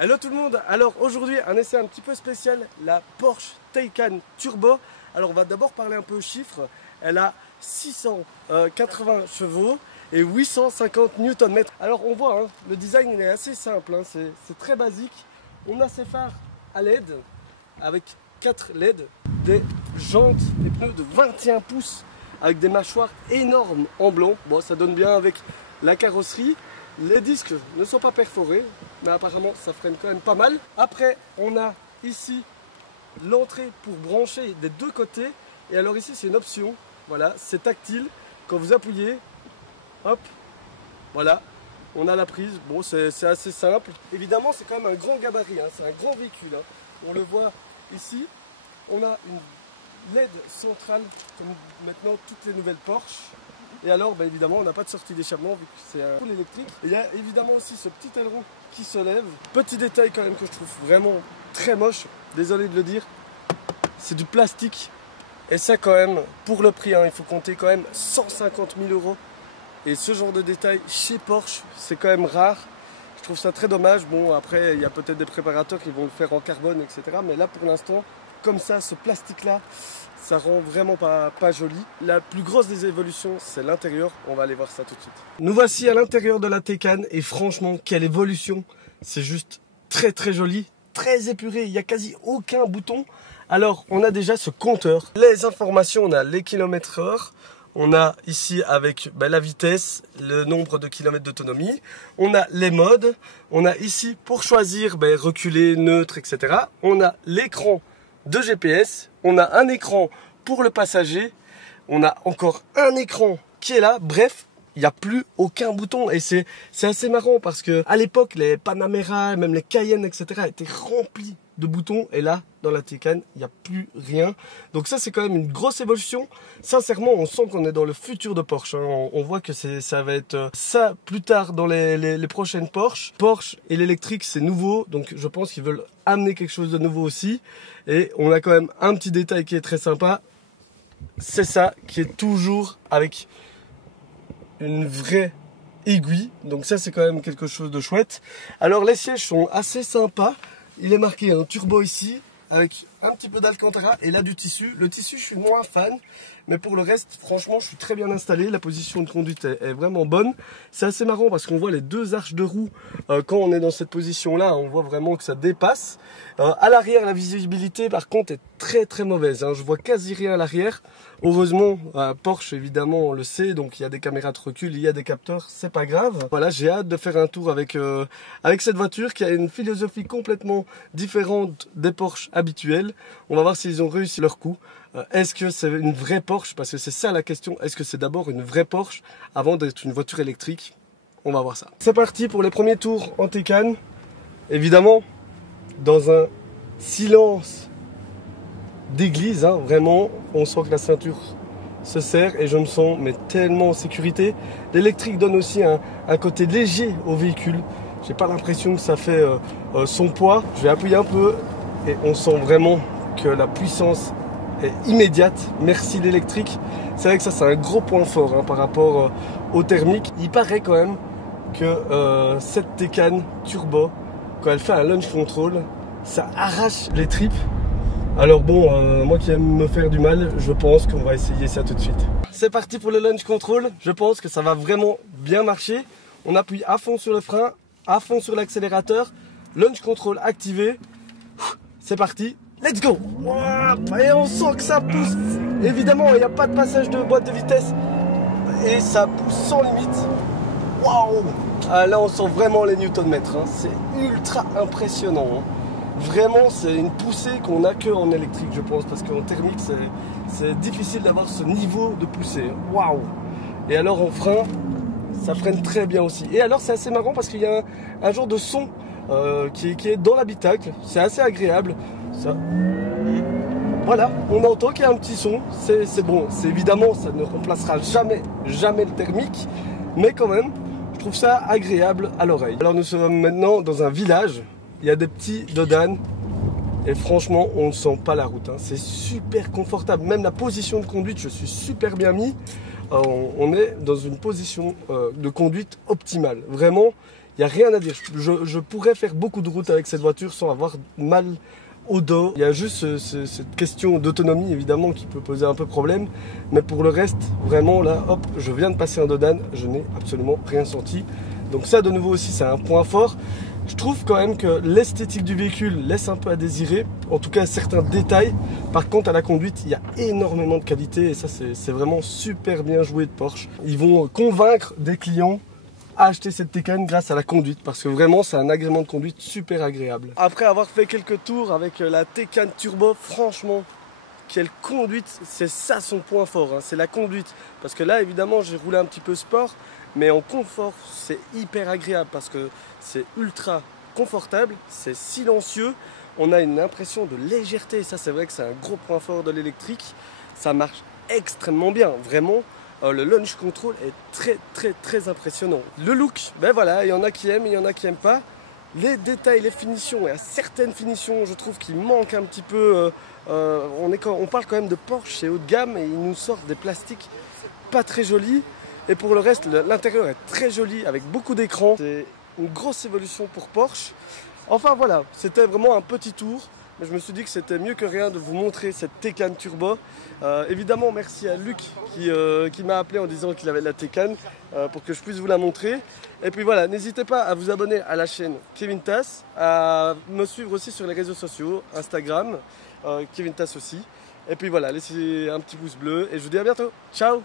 Hello tout le monde, alors aujourd'hui un essai un petit peu spécial, la Porsche Taycan Turbo. Alors on va d'abord parler un peu chiffres, elle a 680 chevaux et 850 Nm. Alors on voit, hein, le design il est assez simple, hein, c'est très basique. On a ses phares à LED avec 4 LED, des jantes, des pneus de 21 pouces avec des mâchoires énormes en blanc. Bon, ça donne bien avec la carrosserie. Les disques ne sont pas perforés, mais apparemment ça freine quand même pas mal. Après, on a ici l'entrée pour brancher des deux côtés. Et alors ici, c'est une option. Voilà, c'est tactile. Quand vous appuyez, hop, voilà, on a la prise. Bon, c'est assez simple. Évidemment, c'est quand même un grand gabarit, hein, c'est un grand véhicule. Hein. On le voit ici. On a une LED centrale, comme maintenant toutes les nouvelles Porsche. Et alors, bah évidemment, on n'a pas de sortie d'échappement vu que c'est un full électrique. Et il y a évidemment aussi ce petit aileron qui se lève. Petit détail quand même que je trouve vraiment très moche, désolé de le dire, c'est du plastique. Et ça quand même, pour le prix, hein, il faut compter quand même 150 000 €. Et ce genre de détail chez Porsche, c'est quand même rare. Je trouve ça très dommage. Bon, après, il y a peut-être des préparateurs qui vont le faire en carbone, etc. Mais là, pour l'instant, comme ça, ce plastique-là, ça rend vraiment pas joli. La plus grosse des évolutions, c'est l'intérieur. On va aller voir ça tout de suite. Nous voici à l'intérieur de la Taycan et franchement, quelle évolution. C'est juste très très joli, très épuré. Il n'y a quasi aucun bouton. Alors, on a déjà ce compteur. Les informations, on a les kilomètres/heure. On a ici avec la vitesse, le nombre de kilomètres d'autonomie. On a les modes. On a ici pour choisir reculer, neutre, etc. On a l'écran de GPS, on a un écran pour le passager, on a encore un écran qui est là, bref, il n'y a plus aucun bouton et c'est assez marrant parce que à l'époque les Panamera, même les Cayenne, etc. étaient remplis de boutons et là dans la Taycan il n'y a plus rien. Donc ça c'est quand même une grosse évolution. Sincèrement on sent qu'on est dans le futur de Porsche, hein. On voit que ça va être ça plus tard dans les prochaines Porsche. Porsche et l'électrique c'est nouveau, donc je pense qu'ils veulent amener quelque chose de nouveau aussi. Et on a quand même un petit détail qui est très sympa, c'est ça qui est toujours avec une vraie aiguille, donc ça c'est quand même quelque chose de chouette. Alors les sièges sont assez sympas. Il est marqué un turbo ici, avec un petit peu d'alcantara et là du tissu. Le tissu, je suis moins fan, mais pour le reste, franchement, je suis très bien installé. La position de conduite est vraiment bonne. C'est assez marrant parce qu'on voit les deux arches de roue. Quand on est dans cette position-là, on voit vraiment que ça dépasse. À l'arrière, la visibilité, par contre, est très très mauvaise, hein. Je vois quasi rien à l'arrière. Heureusement, Porsche, évidemment, on le sait, donc il y a des caméras de recul, il y a des capteurs, c'est pas grave. Voilà, j'ai hâte de faire un tour avec cette voiture qui a une philosophie complètement différente des Porsche habituels. On va voir s'ils ont réussi leur coup. Est-ce que c'est une vraie Porsche? Parce que c'est ça la question. Est-ce que c'est d'abord une vraie Porsche avant d'être une voiture électrique? On va voir ça. C'est parti pour les premiers tours en Taycan. Évidemment, dans un silence d'église, hein, vraiment, on sent que la ceinture se serre et je me sens tellement en sécurité. L'électrique donne aussi un côté léger au véhicule. J'ai pas l'impression que ça fait son poids. Je vais appuyer un peu et on sent vraiment que la puissance est immédiate. Merci l'électrique. C'est vrai que ça c'est un gros point fort, hein, par rapport au thermique. Il paraît quand même que cette Taycan Turbo, quand elle fait un launch control, ça arrache les tripes. Alors bon, moi qui aime me faire du mal, je pense qu'on va essayer ça tout de suite. C'est parti pour le launch control. Je pense que ça va vraiment bien marcher. On appuie à fond sur le frein, à fond sur l'accélérateur. Launch control activé. C'est parti. Let's go! Et on sent que ça pousse. Évidemment, il n'y a pas de passage de boîte de vitesse. Et ça pousse sans limite. Waouh! Là, on sent vraiment les newton-mètres, hein. C'est ultra impressionnant, hein. Vraiment, c'est une poussée qu'on n'a que en électrique, je pense. Parce qu'en thermique, c'est difficile d'avoir ce niveau de poussée. Waouh! Et alors, en frein, ça freine très bien aussi. Et alors, c'est assez marrant parce qu'il y a un genre de son qui est dans l'habitacle. C'est assez agréable. Ça. Voilà, on entend qu'il y a un petit son, c'est bon, c'est évidemment ça ne remplacera jamais le thermique, mais quand même, je trouve ça agréable à l'oreille. Alors nous sommes maintenant dans un village, il y a des petits dodanes et franchement on ne sent pas la route, hein. C'est super confortable, même la position de conduite je suis super bien mis. On est dans une position de conduite optimale, vraiment il n'y a rien à dire. Je pourrais faire beaucoup de routes avec cette voiture sans avoir mal au dos. Il y a juste cette question d'autonomie évidemment qui peut poser un peu problème, mais pour le reste vraiment là hop, je viens de passer un dodane, je n'ai absolument rien senti, donc ça de nouveau aussi c'est un point fort. Je trouve quand même que l'esthétique du véhicule laisse un peu à désirer, en tout cas certains détails. Par contre à la conduite il y a énormément de qualité et ça c'est vraiment super bien joué de Porsche. Ils vont convaincre des clients à acheter cette Taycan grâce à la conduite, parce que vraiment c'est un agrément de conduite super agréable. Après avoir fait quelques tours avec la Taycan Turbo, franchement quelle conduite, c'est ça son point fort, hein, c'est la conduite. Parce que là évidemment j'ai roulé un petit peu sport, mais en confort c'est hyper agréable parce que c'est ultra confortable, c'est silencieux, on a une impression de légèreté, ça c'est vrai que c'est un gros point fort de l'électrique, ça marche extrêmement bien, vraiment. Le launch control est très impressionnant. Le look, ben voilà, il y en a qui aiment, il y en a qui n'aiment pas. Les détails, les finitions, il y a certaines finitions, je trouve qu'il manque un petit peu. On parle quand même de Porsche, c'est haut de gamme et ils nous sortent des plastiques pas très jolis. Et pour le reste, l'intérieur est très joli avec beaucoup d'écran. C'est une grosse évolution pour Porsche. Enfin voilà, c'était vraiment un petit tour. Mais je me suis dit que c'était mieux que rien de vous montrer cette Taycan Turbo. Évidemment, merci à Luc qui m'a appelé en disant qu'il avait la Taycan pour que je puisse vous la montrer. Et puis voilà, n'hésitez pas à vous abonner à la chaîne Kevin Tass, à me suivre aussi sur les réseaux sociaux, Instagram, Kevin Tass aussi. Et puis voilà, laissez un petit pouce bleu et je vous dis à bientôt. Ciao!